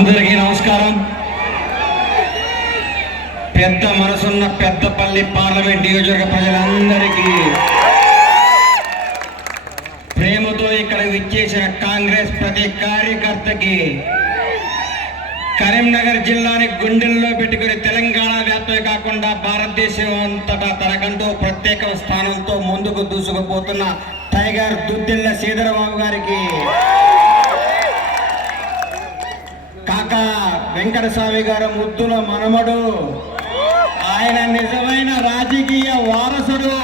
అందరికీ నమస్కారం. పెద్ద మనసున్న పెద్దపల్లి పార్లమెంట్ నియోజకవర్గ ప్రజలందరికీ, ప్రేమతో ఇక్కడ విచ్చేసిన కాంగ్రెస్ ప్రతి కార్యకర్తకి, కరీంనగర్ జిల్లాని గుండెల్లో పెట్టుకుని తెలంగాణ వ్యాప్తమే కాకుండా భారతదేశం అంతటా తనకంటూ ప్రత్యేక స్థానంతో ముందుకు దూసుకుపోతున్న టైగర్ దుద్దిల్ల శ్రీధరబాబు గారికి, కాకా వెంకటస్వామి గారు ముద్దుల మనమడు, ఆయన నిజమైన రాజకీయ వారసుడు,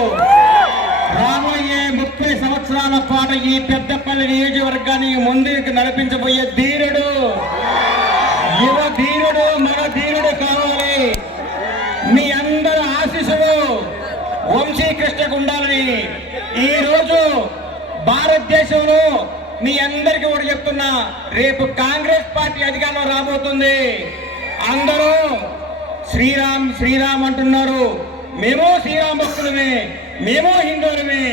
రాబోయే 30 సంవత్సరాల పాటు ఈ పెద్దపల్లి నియోజకవర్గాన్ని ముందుకు నడిపించబోయే ధీరుడు, యువ ధీరుడు, మన ధీరుడు కావాలి. మీ అందరి ఆశీస్సులు వంశీకృష్ణకు ఉండాలని ఈరోజు భారతదేశంలో మీ అందరికీ కూడా చెప్తున్నా, రేపు కాంగ్రెస్ పార్టీ అధికారంలో రాబోతుంది. అందరూ శ్రీరామ్ శ్రీరామ్ అంటున్నారు. మేము శ్రీరామ్ భక్తులమే, మేము హిందువులమే,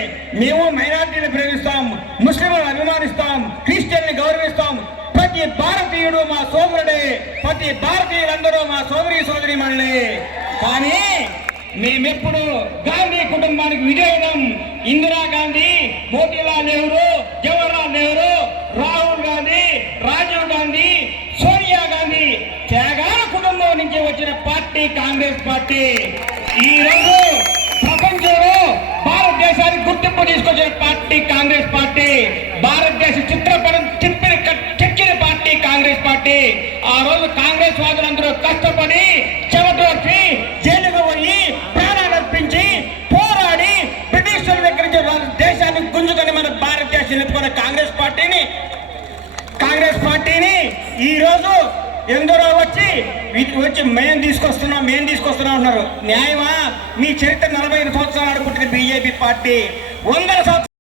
మేము మైనార్టీని ప్రేమిస్తాం, ముస్లింలను అభిమానిస్తాం, క్రిస్టియన్ని గౌరవిస్తాం. ప్రతి భారతీయుడు మా సోదరుడే, ప్రతి భారతీయులందరూ మా సోదరి మళ్ళీ. కానీ మేమెప్పుడు గాంధీ కుటుంబానికి విజయం, ఇందిరాగాంధీ, మోతీలాల్ నెహ్రూ, జవహర్లాల్ నెహ్రూ, రాహుల్ గాంధీ, రాజీవ్ గాంధీ, సోనియా గాంధీ త్యాగాల కుటుంబం నుంచి వచ్చిన పార్టీ కాంగ్రెస్ పార్టీ. ఈ రోజు ప్రపంచంలో భారతదేశానికి గుర్తింపు తీసుకొచ్చిన పార్టీ కాంగ్రెస్ పార్టీ. భారతదేశ చిత్రపటం చెక్కిన పార్టీ కాంగ్రెస్ పార్టీ. ఆ రోజు కాంగ్రెస్ వాదులందరూ కష్టపడి చెమటోర్చి జైలుకు పోయి ప్రాణాలు అర్పించి పోరాడి బ్రిటిషర్ల దగ్గర నుంచి దేశాన్ని గుంజుకొని మన భారతదేశం ఎత్తుకున్న కాంగ్రెస్ పార్టీని ఈ రోజు ఎందరో వచ్చి మేము తీసుకొస్తున్నాం అన్నారు. న్యాయమా? మీ చరిత్ర 45 సంవత్సరాలు పుట్టిన బీజేపీ పార్టీ 100 సంవత్సరాలు